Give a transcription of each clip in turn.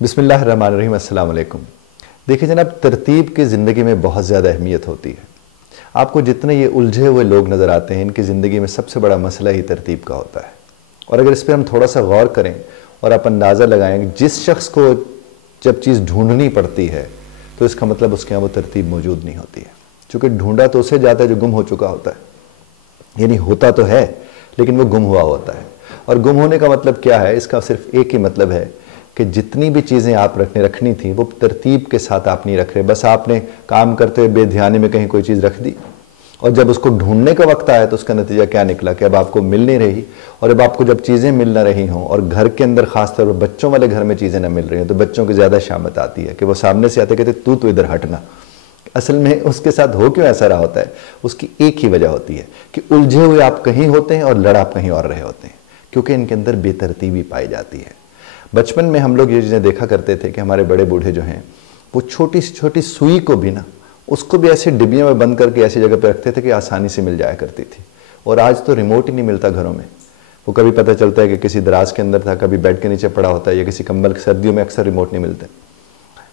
बिस्मिल्लाहिर्रहमानिर्रहीम, अस्सलाम वालेकुम। देखिए जनाब, तरतीब की ज़िंदगी में बहुत ज़्यादा अहमियत होती है। आपको जितने ये उलझे हुए लोग नज़र आते हैं, इनकी ज़िंदगी में सबसे बड़ा मसला ही तरतीब का होता है। और अगर इस पर हम थोड़ा सा गौर करें और आप अंदाज़ा लगाएं कि जिस शख्स को जब चीज़ ढूंढनी पड़ती है तो इसका मतलब उसके यहाँ वो तरतीब मौजूद नहीं होती है। चूँकि ढूंढा तो उसे जाता है जो गुम हो चुका होता है, यानी होता तो है लेकिन वो गुम हुआ होता है। और गुम होने का मतलब क्या है? इसका सिर्फ एक ही मतलब है कि जितनी भी चीज़ें आप रखनी थी वो तरतीब के साथ आप नहीं रख रहे। बस आपने काम करते हुए बेध्यानी में कहीं कोई चीज़ रख दी और जब उसको ढूंढने का वक्त आया तो उसका नतीजा क्या निकला कि अब आपको मिल नहीं रही। और अब आपको जब चीज़ें मिल ना रही हों और घर के अंदर खासतौर पर बच्चों वाले घर में चीज़ें ना मिल रही हों तो बच्चों की ज़्यादा शामत आती है कि वो सामने से आते कहते तू तो इधर हटना। असल में उसके साथ हो क्यों ऐसा रहा होता है? उसकी एक ही वजह होती है कि उलझे हुए आप कहीं होते हैं और लड़ आप कहीं और रहे होते हैं, क्योंकि इनके अंदर बेतरतीबी पाई जाती है। बचपन में हम लोग ये चीज़ें देखा करते थे कि हमारे बड़े बूढ़े जो हैं वो छोटी सी छोटी सुई को भी ना, उसको भी ऐसे डिब्बियों में बंद करके ऐसी जगह पर रखते थे कि आसानी से मिल जाया करती थी। और आज तो रिमोट ही नहीं मिलता घरों में। वो कभी पता चलता है कि किसी दराज के अंदर था, कभी बेड के नीचे पड़ा होता है या किसी कंबल, सर्दियों में अक्सर रिमोट नहीं मिलते।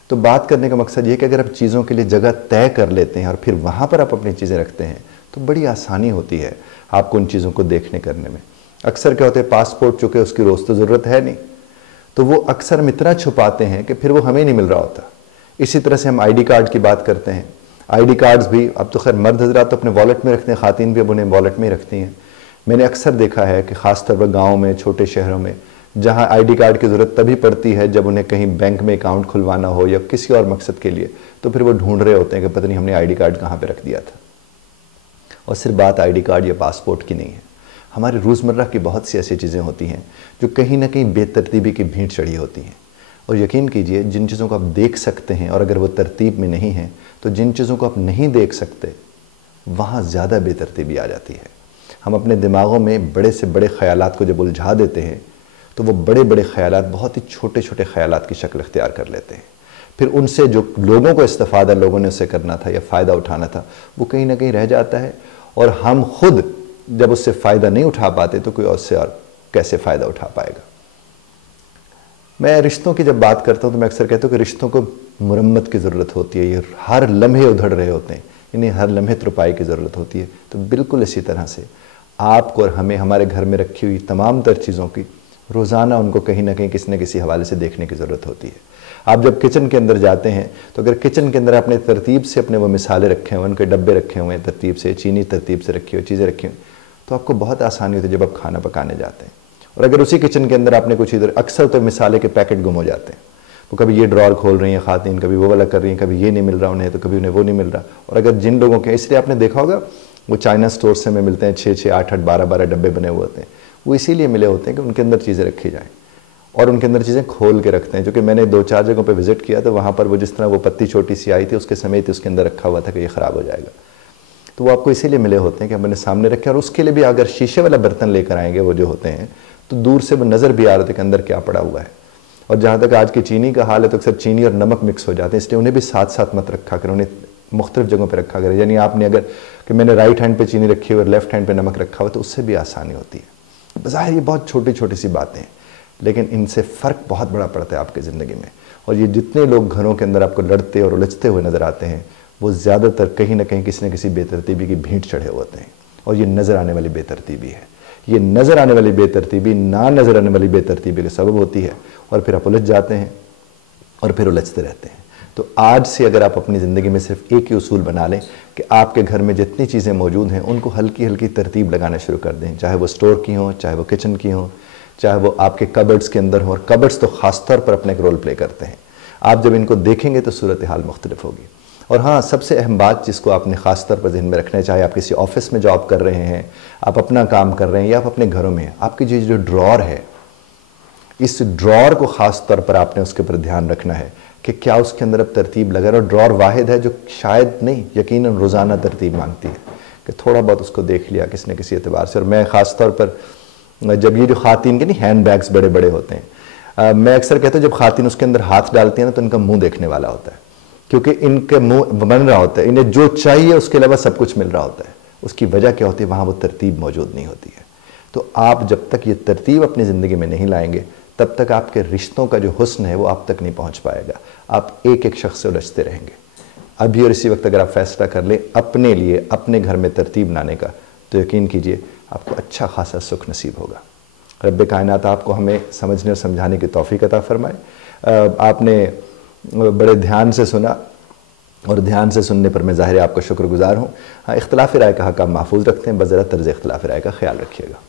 तो बात करने का मकसद ये कि अगर आप चीज़ों के लिए जगह तय कर लेते हैं और फिर वहाँ पर आप अपनी चीज़ें रखते हैं तो बड़ी आसानी होती है आपको उन चीज़ों को देखने करने में। अक्सर क्या होता है, पासपोर्ट चूँकि उसकी रोज़ तो ज़रूरत है नहीं, तो वो अक्सर हम इतना छुपाते हैं कि फिर वो हमें नहीं मिल रहा होता। इसी तरह से हम आईडी कार्ड की बात करते हैं। आईडी कार्ड्स भी अब तो खैर मर्द हजरात तो अपने वॉलेट में रखते हैं, ख़ातीन भी अब उन्हें वॉलेट में ही रखती हैं। मैंने अक्सर देखा है कि ख़ासतौर पर गाँव में, छोटे शहरों में, जहाँ आईडी कार्ड की ज़रूरत तभी पड़ती है जब उन्हें कहीं बैंक में अकाउंट खुलवाना हो या किसी और मकसद के लिए, तो फिर वो ढूंढ रहे होते हैं कि पता नहीं हमने आईडी कार्ड कहाँ पर रख दिया था। और सिर्फ बात आईडी कार्ड या पासपोर्ट की नहीं है, हमारे रोज़मर्रा की बहुत सी ऐसी चीज़ें होती हैं जो कहीं ना कहीं बेतरतीबी की भीड़ चढ़ी होती हैं। और यकीन कीजिए, जिन चीज़ों को आप देख सकते हैं और अगर वो तरतीब में नहीं हैं, तो जिन चीज़ों को आप नहीं देख सकते वहाँ ज़्यादा बेतरतीबी आ जाती है। हम अपने दिमागों में बड़े से बड़े ख़यालात को जब उलझा देते हैं तो वो बड़े बड़े ख़यालात बहुत ही छोटे छोटे ख़यालात की शक्ल इख्तियार कर लेते हैं। फिर उनसे जो लोगों को इस्तिफ़ादा लोगों ने उससे करना था या फ़ायदा उठाना था वो कहीं ना कहीं रह जाता है। और हम खुद जब उससे फ़ायदा नहीं उठा पाते तो कोई उससे और कैसे फ़ायदा उठा पाएगा। मैं रिश्तों की जब बात करता हूँ तो मैं अक्सर कहता हूँ कि रिश्तों को मुरम्मत की ज़रूरत होती है। ये हर लम्हे उधड़ रहे होते हैं, इन्हें हर लम्हे तुरपाई की ज़रूरत होती है। तो बिल्कुल इसी तरह से आपको और हमें हमारे घर में रखी हुई तमाम तर चीज़ों की रोज़ाना उनको कहीं ना कहीं किसी न किसी हवाले से देखने की ज़रूरत होती है। आप जब किचन के अंदर जाते हैं तो अगर किचन के अंदर आपने तरतीब से अपने वो मिसाले रखे हुए, उनके डब्बे रखे हुए हैं तरतीब से, चीनी तरतीब से रखी हुई, चीज़ें रखी हुई, तो आपको बहुत आसानी होती है जब आप खाना पकाने जाते हैं। और अगर उसी किचन के अंदर आपने कुछ इधर, अक्सर तो मिसाले के पैकेट गुम हो जाते हैं। वो कभी ये ड्रॉर खोल रही हैं ख़ातीन, कभी वो वाला कर रही हैं, कभी ये नहीं मिल रहा उन्हें तो कभी उन्हें वो नहीं मिल रहा। और अगर जिन लोगों के, इसलिए आपने देखा होगा वो चाइना स्टोर से हमें मिलते हैं 6-6, 8-8, 12-12 डब्बे बने हुए होते हैं। वो इसीलिए मिले होते हैं कि उनके अंदर चीज़ें रखी जाएँ और उनके अंदर चीज़ें खोल के रखते हैं। क्योंकि मैंने 2-4 जगहों पे विज़िट किया तो वहाँ पर वो जिस तरह वो पत्ती छोटी सी आई थी उसके समेत उसके अंदर रखा हुआ था कि ये ख़राब हो जाएगा। तो वो आपको इसीलिए मिले होते हैं कि हमने सामने रखे। और उसके लिए भी अगर शीशे वाला बर्तन लेकर आएंगे वो जो होते हैं तो दूर से वो नज़र भी आ रहे थे कि अंदर क्या पड़ा हुआ है। और जहाँ तक आज की चीनी का हाल है तो अक्सर चीनी और नमक मिक्स हो जाते हैं, इसलिए उन्हें भी साथ साथ मत रखा करें, उन्हें मुख्तलिफ जगहों पर रखा करें। यानी आपने अगर कि मैंने राइट हैंड पे चीनी रखी हुई और लेफ्ट हैंड पे नमक रखा हुआ तो उससे भी आसानी होती है। बज़ाहिर ये बहुत छोटी छोटी सी बातें हैं लेकिन इनसे फ़र्क बहुत बड़ा पड़ता है आपकी ज़िंदगी में। और ये जितने लोग घरों के अंदर आपको लड़ते और उलझते हुए नज़र आते हैं वो ज़्यादातर कहीं ना कहीं किसी न किसी बेतरतीबी की भीड़ चढ़े होते हैं। और ये नज़र आने वाली बेतरतीबी है। ये नज़र आने वाली बेतरतीबी ना नज़र आने वाली बेतरतीबी का सबब होती है और फिर आप उलझ जाते हैं और फिर उलझते रहते हैं। तो आज से अगर आप अपनी ज़िंदगी में सिर्फ एक ही उसूल बना लें कि आपके घर में जितनी चीज़ें मौजूद हैं उनको हल्की हल्की तरतीब लगाना शुरू कर दें, चाहे वो स्टोर की हों, चाहे वो किचन की हों, चाहे वो आपके कबर्ड्स के अंदर हों। और कबर्ड्स तो ख़ास तौर पर अपने एक रोल प्ले करते हैं। आप जब इनको देखेंगे तो सूरत हाल मुख्तलिफ होगी। और हाँ, सबसे अहम बात जिसको आपने ख़ास तौर पर ज़हन में रखना है, चाहे आप किसी ऑफिस में जॉब कर रहे हैं, आप अपना काम कर रहे हैं या आप अपने घरों में हैं, आपकी जो ड्रॉर है, इस ड्रॉर को ख़ास तौर पर आपने उसके ऊपर ध्यान रखना है कि क्या उसके अंदर अब तरतीब लगा। और ड्रॉर वाहिद है जो शायद नहीं, यकीनन रोज़ाना तरतीब मांगती है कि थोड़ा बहुत उसको देख लिया किसी न किसी एतबार से। और मैं ख़ास तौर पर जब ये जो ख़ातीन के नहीं हैंड बैग्स बड़े बड़े होते हैं, मैं अक्सर कहता हूँ जब ख़ातीन उसके अंदर हाथ डालती है ना तो इनका मुँह देखने वाला होता है, क्योंकि इनके मुँह बन रहा होता है, इन्हें जो चाहिए उसके अलावा सब कुछ मिल रहा होता है। उसकी वजह क्या होती है? वहाँ वो तरतीब मौजूद नहीं होती है। तो आप जब तक ये तरतीब अपनी ज़िंदगी में नहीं लाएंगे तब तक आपके रिश्तों का जो हुस्न है वो आप तक नहीं पहुंच पाएगा। आप एक एक शख्स से उलझते रहेंगे। अभी और इसी वक्त अगर आप फैसला कर लें अपने लिए, अपने घर में तरतीब लाने का, तो यकीन कीजिए आपको अच्छा खासा सुख नसीब होगा। रब्बे कायनात आपको हमें समझने और समझाने की तौफीक अता फरमाए। आपने बड़े ध्यान से सुना और ध्यान से सुनने पर मैं ज़ाहिर आपका शुक्रगुजार हूँ। हाँ, इख्तिलाफ़ी राय का हक़ आप महफूज रखते हैं, बज़रा तर्ज़ इख्तिलाफ़ी राय का ख्याल रखिएगा।